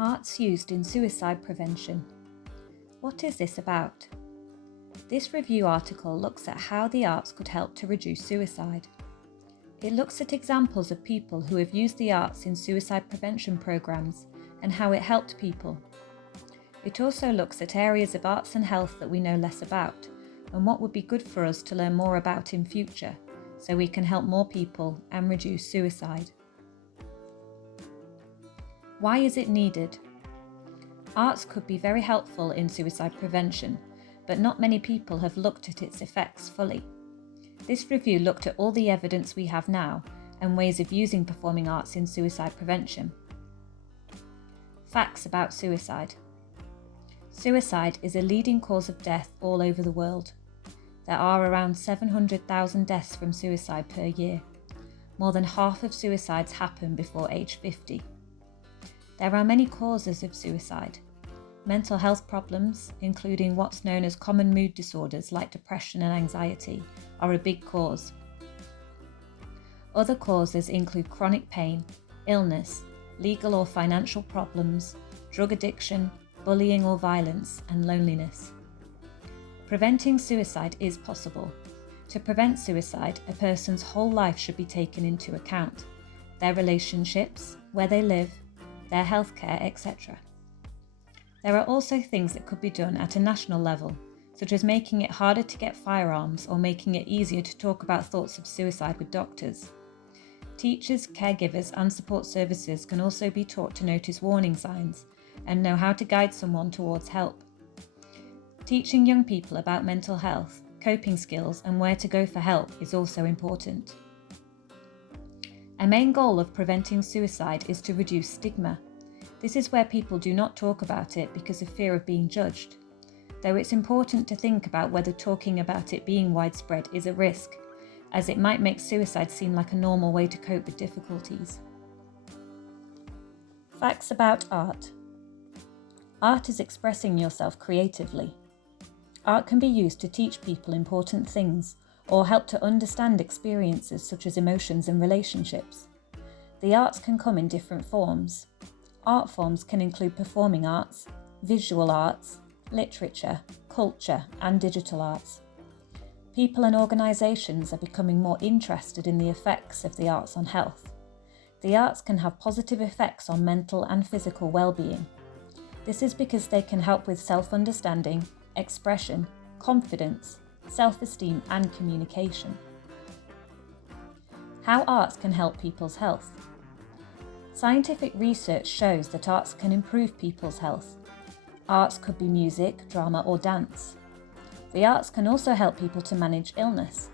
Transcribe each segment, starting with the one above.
Arts used in suicide prevention. What is this about? This review article looks at how the arts could help to reduce suicide. It looks at examples of people who have used the arts in suicide prevention programs and how it helped people. It also looks at areas of arts and health that we know less about and what would be good for us to learn more about in future so we can help more people and reduce suicide. Why is it needed? Arts could be very helpful in suicide prevention, but not many people have looked at its effects fully. This review looked at all the evidence we have now and ways of using performing arts in suicide prevention. Facts about suicide. Suicide is a leading cause of death all over the world. There are around 700,000 deaths from suicide per year. More than half of suicides happen before age 50. There are many causes of suicide. Mental health problems, including what's known as common mood disorders like depression and anxiety, are a big cause. Other causes include chronic pain, illness, legal or financial problems, drug addiction, bullying or violence, and loneliness. Preventing suicide is possible. To prevent suicide, a person's whole life should be taken into account: their relationships, where they live, their healthcare, etc. There are also things that could be done at a national level, such as making it harder to get firearms or making it easier to talk about thoughts of suicide with doctors. Teachers, caregivers, and support services can also be taught to notice warning signs and know how to guide someone towards help. Teaching young people about mental health, coping skills, and where to go for help is also important. A main goal of preventing suicide is to reduce stigma. This is where people do not talk about it because of fear of being judged, though it's important to think about whether talking about it being widespread is a risk, as it might make suicide seem like a normal way to cope with difficulties. Facts about art. Art is expressing yourself creatively. Art can be used to teach people important things or help to understand experiences such as emotions and relationships. The arts can come in different forms. Art forms can include performing arts, visual arts, literature, culture, and digital arts. People and organisations are becoming more interested in the effects of the arts on health. The arts can have positive effects on mental and physical well-being. This is because they can help with self-understanding, expression, confidence, self-esteem, and communication. How arts can help people's health. Scientific research shows that arts can improve people's health. Arts could be music, drama, or dance. The arts can also help people to manage illness.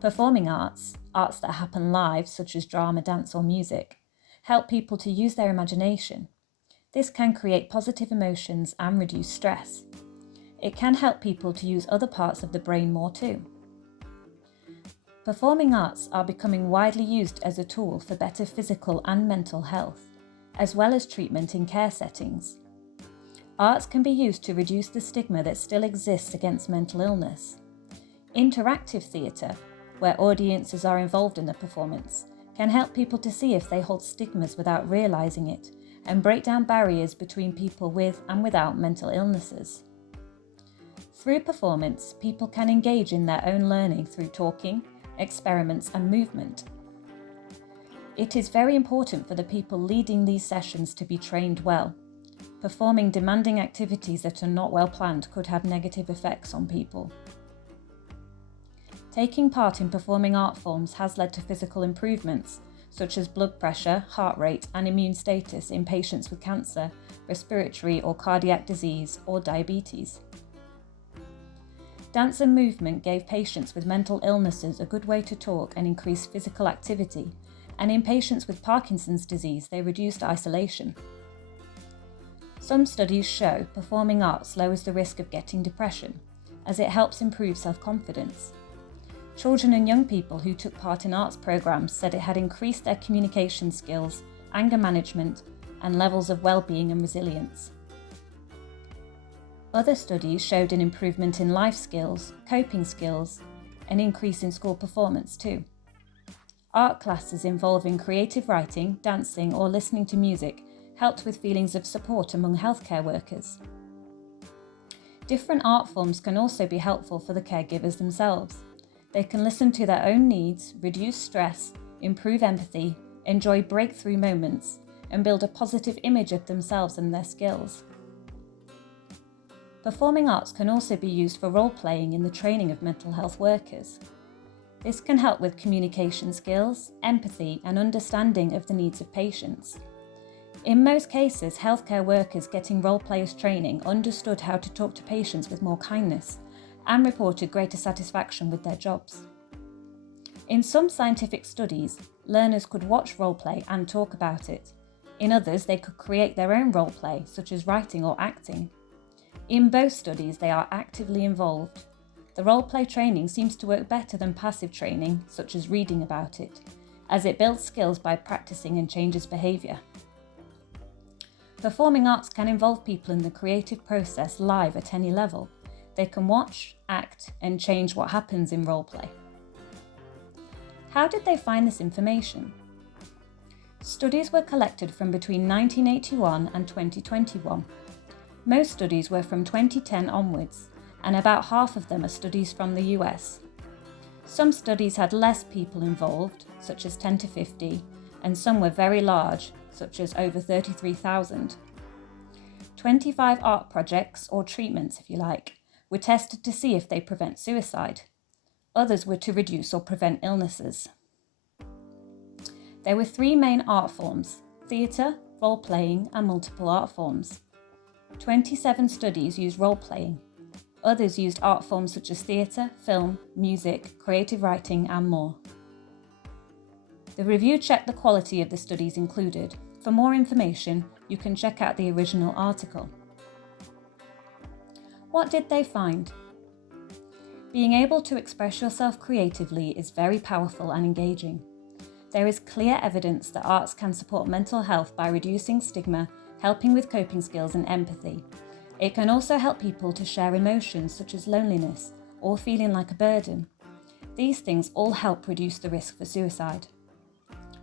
Performing arts, arts that happen live, such as drama, dance, or music, help people to use their imagination. This can create positive emotions and reduce stress. It can help people to use other parts of the brain more too. Performing arts are becoming widely used as a tool for better physical and mental health, as well as treatment in care settings. Arts can be used to reduce the stigma that still exists against mental illness. Interactive theatre, where audiences are involved in the performance, can help people to see if they hold stigmas without realising it and break down barriers between people with and without mental illnesses. Through performance, people can engage in their own learning through talking, experiments, and movement. It is very important for the people leading these sessions to be trained well. Performing demanding activities that are not well planned could have negative effects on people. Taking part in performing art forms has led to physical improvements, such as blood pressure, heart rate, and immune status in patients with cancer, respiratory or cardiac disease, or diabetes. Dance and movement gave patients with mental illnesses a good way to talk and increase physical activity, and in patients with Parkinson's disease they reduced isolation. Some studies show performing arts lowers the risk of getting depression, as it helps improve self-confidence. Children and young people who took part in arts programs said it had increased their communication skills, anger management, and levels of well-being and resilience. Other studies showed an improvement in life skills, coping skills, an increase in school performance too. Art classes involving creative writing, dancing, or listening to music helped with feelings of support among healthcare workers. Different art forms can also be helpful for the caregivers themselves. They can listen to their own needs, reduce stress, improve empathy, enjoy breakthrough moments, and build a positive image of themselves and their skills. Performing arts can also be used for role-playing in the training of mental health workers. This can help with communication skills, empathy, and understanding of the needs of patients. In most cases, healthcare workers getting role-players training understood how to talk to patients with more kindness and reported greater satisfaction with their jobs. In some scientific studies, learners could watch role-play and talk about it. In others, they could create their own role-play, such as writing or acting. In both studies, they are actively involved. The role-play training seems to work better than passive training, such as reading about it, as it builds skills by practicing and changes behaviour. Performing arts can involve people in the creative process live at any level. They can watch, act, and change what happens in role-play. How did they find this information? Studies were collected from between 1981 and 2021. Most studies were from 2010 onwards, and about half of them are studies from the US. Some studies had less people involved, such as 10 to 50, and some were very large, such as over 33,000. 25 art projects, or treatments if you like, were tested to see if they prevent suicide. Others were to reduce or prevent illnesses. There were 3 main art forms: theatre, role-playing, and multiple art forms. 27 studies used role-playing. Others used art forms such as theatre, film, music, creative writing, and more. The review checked the quality of the studies included. For more information, you can check out the original article. What did they find? Being able to express yourself creatively is very powerful and engaging. There is clear evidence that arts can support mental health by reducing stigma, helping with coping skills and empathy. It can also help people to share emotions such as loneliness or feeling like a burden. These things all help reduce the risk for suicide.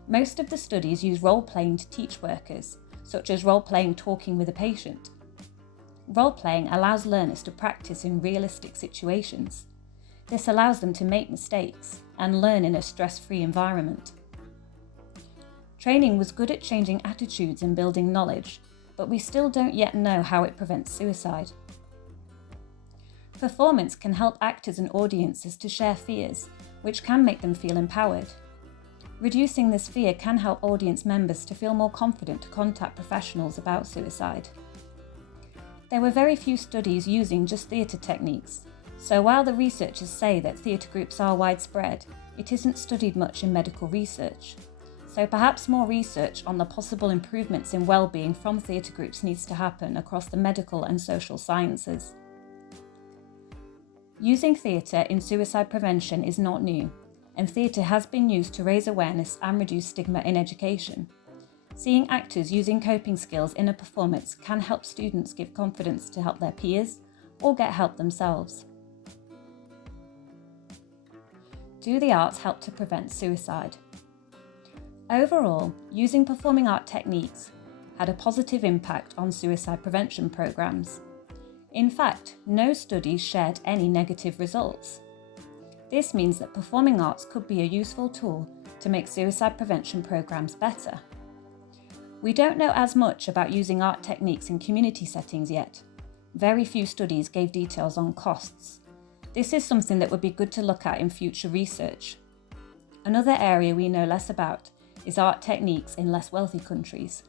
Most of the studies use role-playing to teach workers, such as role-playing talking with a patient. Role-playing allows learners to practice in realistic situations. This allows them to make mistakes and learn in a stress-free environment. Training was good at changing attitudes and building knowledge, but we still don't yet know how it prevents suicide. Performance can help actors and audiences to share fears, which can make them feel empowered. Reducing this fear can help audience members to feel more confident to contact professionals about suicide. There were very few studies using just theatre techniques, so while the researchers say that theatre groups are widespread, it isn't studied much in medical research. So perhaps more research on the possible improvements in well-being from theatre groups needs to happen across the medical and social sciences. Using theatre in suicide prevention is not new, and theatre has been used to raise awareness and reduce stigma in education. Seeing actors using coping skills in a performance can help students give confidence to help their peers or get help themselves. Do the arts help to prevent suicide? Overall, using performing art techniques had a positive impact on suicide prevention programs. In fact, no studies shared any negative results. This means that performing arts could be a useful tool to make suicide prevention programs better. We don't know as much about using art techniques in community settings yet. Very few studies gave details on costs. This is something that would be good to look at in future research. Another area we know less about is art techniques in less wealthy countries.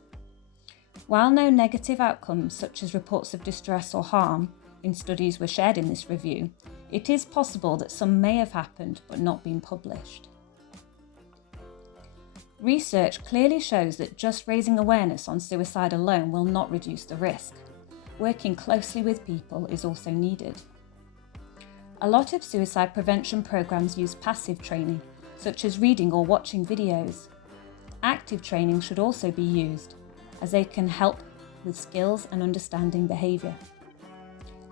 While no negative outcomes such as reports of distress or harm in studies were shared in this review, it is possible that some may have happened but not been published. Research clearly shows that just raising awareness on suicide alone will not reduce the risk. Working closely with people is also needed. A lot of suicide prevention programs use passive training, such as reading or watching videos. Active training should also be used, as they can help with skills and understanding behaviour.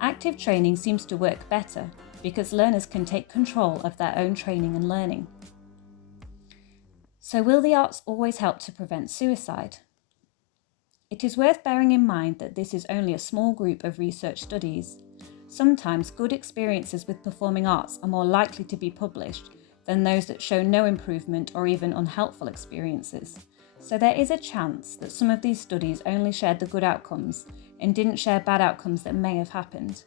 Active training seems to work better because learners can take control of their own training and learning. So will the arts always help to prevent suicide? It is worth bearing in mind that this is only a small group of research studies. Sometimes good experiences with performing arts are more likely to be published than those that show no improvement or even unhelpful experiences. So there is a chance that some of these studies only shared the good outcomes and didn't share bad outcomes that may have happened.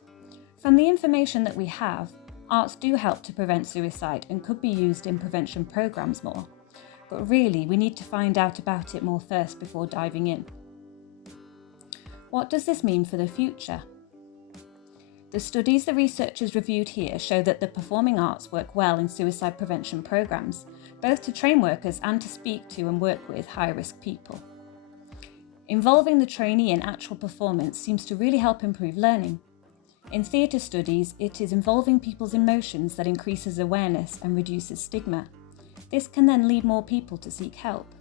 From the information that we have, arts do help to prevent suicide and could be used in prevention programs more. But really, we need to find out about it more first before diving in. What does this mean for the future? The studies the researchers reviewed here show that the performing arts work well in suicide prevention programs, both to train workers and to speak to and work with high-risk people. Involving the trainee in actual performance seems to really help improve learning. In theatre studies, it is involving people's emotions that increases awareness and reduces stigma. This can then lead more people to seek help.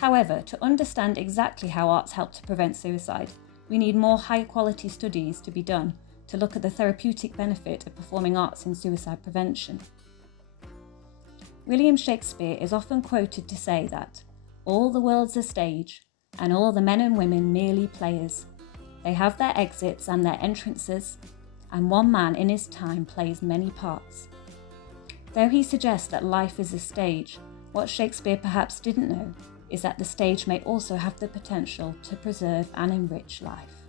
However, to understand exactly how arts help to prevent suicide, we need more high-quality studies to be done to look at the therapeutic benefit of performing arts in suicide prevention. William Shakespeare is often quoted to say that, "All the world's a stage, and all the men and women merely players. They have their exits and their entrances, and one man in his time plays many parts." Though he suggests that life is a stage, what Shakespeare perhaps didn't know is that the stage may also have the potential to preserve and enrich life.